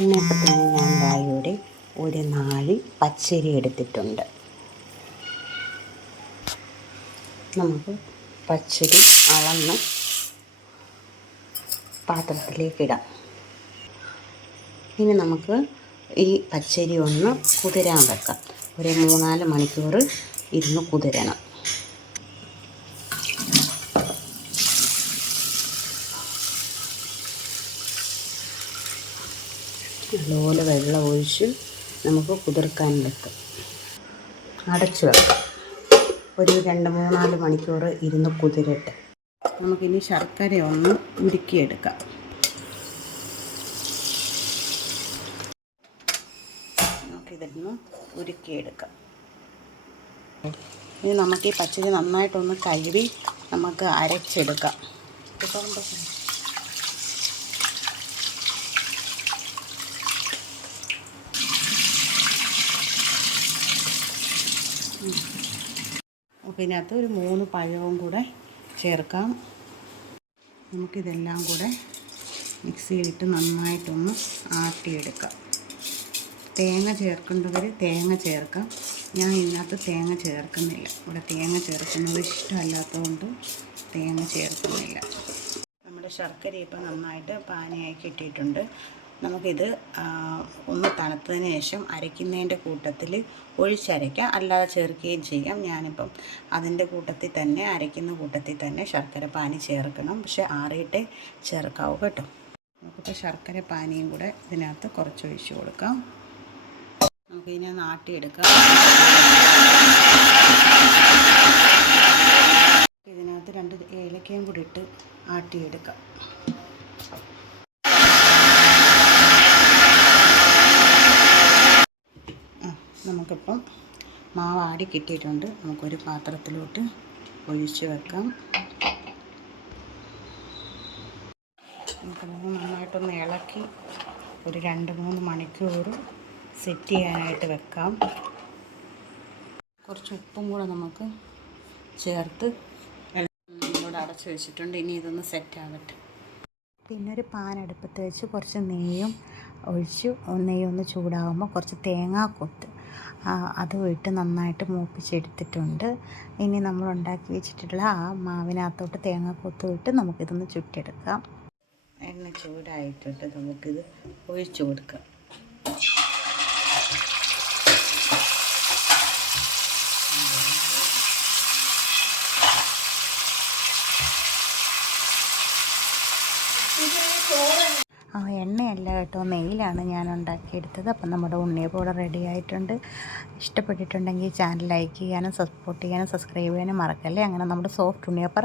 ഉണ്ണിയപ്പത്തിന് ഞാൻ ഇവിടെ ഒരു നാഴി പച്ചരി എടുത്തിട്ടുണ്ട്. നമുക്ക് പച്ചരി അളന്ന് പാത്രത്തിലേക്കിടാം. ഇനി നമുക്ക് ഈ പച്ചരി ഒന്ന് കുതിരാൻ വെക്കാം. ഒരു 3-4 മണിക്കൂർ ഇരുന്ന് കുതിരണം. നല്ലപോലെ വെള്ളം ഒഴിച്ച് നമുക്ക് കുതിർക്കാൻ വെക്കാം. അടച്ചു വെക്കാം. ഒരു 2-3-4 മണിക്കൂർ ഇരുന്ന് കുതിരട്ടെ. നമുക്കിനി ശർക്കര ഒന്ന് ഉരുക്കിയെടുക്കാം. നമുക്കിതൊന്ന് ഉരുക്കിയെടുക്കാം. ഇനി നമുക്ക് ഈ പച്ചരി നന്നായിട്ടൊന്ന് കഴുകി നമുക്ക് അരച്ചെടുക്കാം. ഇതിനകത്ത് ഒരു 3 പഴവും കൂടെ ചേർക്കാം. നമുക്കിതെല്ലാം കൂടെ മിക്സിയിലിട്ട് നന്നായിട്ടൊന്ന് ആട്ടിയെടുക്കാം. തേങ്ങ ചേർക്കേണ്ടവർ തേങ്ങ ചേർക്കാം. ഞാൻ ഇതിനകത്ത് തേങ്ങ ചേർക്കുന്നില്ല. ഇവിടെ തേങ്ങ ചേർക്കുന്നത് ഇഷ്ടമല്ലാത്തതുകൊണ്ട് തേങ്ങ ചേർക്കുന്നില്ല. നമ്മുടെ ശർക്കര ഇപ്പം നന്നായിട്ട് പാനിയായി കിട്ടിയിട്ടുണ്ട്. നമുക്കിത് ഒന്ന് തണുത്തതിന് ശേഷം അരയ്ക്കുന്നതിൻ്റെ കൂട്ടത്തിൽ ഒഴിച്ചരയ്ക്കാം, അല്ലാതെ ചേർക്കുകയും ചെയ്യാം. ഞാനിപ്പം അതിൻ്റെ കൂട്ടത്തിൽ തന്നെ, അരയ്ക്കുന്ന കൂട്ടത്തിൽ തന്നെ ശർക്കര പാനി ചേർക്കണം. പക്ഷെ ആറിയിട്ടേ ചേർക്കാവൂ കേട്ടോ. നമുക്കിപ്പോൾ ശർക്കര പാനിയും കൂടെ ഇതിനകത്ത് കുറച്ച് ഒഴിച്ച് കൊടുക്കാം. നമുക്കിതിനെ ആട്ടിയെടുക്കാം. ഇതിനകത്ത് 2 ഏലക്കയും കൂടി ഇട്ട് ആട്ടിയെടുക്കാം. നമുക്കിപ്പം മാവ് ആടി കിട്ടിയിട്ടുണ്ട്. നമുക്കൊരു പാത്രത്തിലോട്ട് ഒഴിച്ച് വെക്കാം. നമുക്കത് നന്നായിട്ടൊന്ന് ഇളക്കി ഒരു 2-3 മണിക്കൂർ സെറ്റ് ചെയ്യാനായിട്ട് വെക്കാം. കുറച്ച് ഉപ്പും കൂടെ നമുക്ക് ചേർത്ത് ഇവിടെ അടച്ച് വെച്ചിട്ടുണ്ട്. ഇനി ഇതൊന്ന് സെറ്റ് ആകട്ടെ. പിന്നെ ഒരു പാൻ അടുപ്പത്ത് വെച്ച് കുറച്ച് നെയ്യും ഒഴിച്ച് നെയ്യൊന്ന് ചൂടാകുമ്പോൾ കുറച്ച് തേങ്ങാക്കൊത്ത് അതും ഇട്ട് നന്നായിട്ട് മൂപ്പിച്ചെടുത്തിട്ടുണ്ട്. ഇനി നമ്മൾ ഉണ്ടാക്കി വെച്ചിട്ടുള്ള ആ മാവിനകത്തോട്ട് തേങ്ങാക്കൊത്തും ഇട്ട് നമുക്കിതൊന്ന് ചുട്ടെടുക്കാം. എണ്ണ ചൂടായിട്ടിട്ട് നമുക്കിത് ഒഴിച്ചു കൊടുക്കാം. എണ്ണയല്ല കേട്ടോ, നെയ്യിലാണ് ഞാൻ ഉണ്ടാക്കിയെടുത്തത്. അപ്പം നമ്മുടെ ഉണ്ണിയപ്പം ഇവിടെ റെഡി ആയിട്ടുണ്ട്. ഇഷ്ടപ്പെട്ടിട്ടുണ്ടെങ്കിൽ ചാനൽ ലൈക്ക് ചെയ്യാനും സപ്പോർട്ട് ചെയ്യാനും സബ്സ്ക്രൈബ് ചെയ്യാനും മറക്കല്ലേ. അങ്ങനെ നമ്മുടെ സോഫ്റ്റ് ഉണ്ണിയപ്പം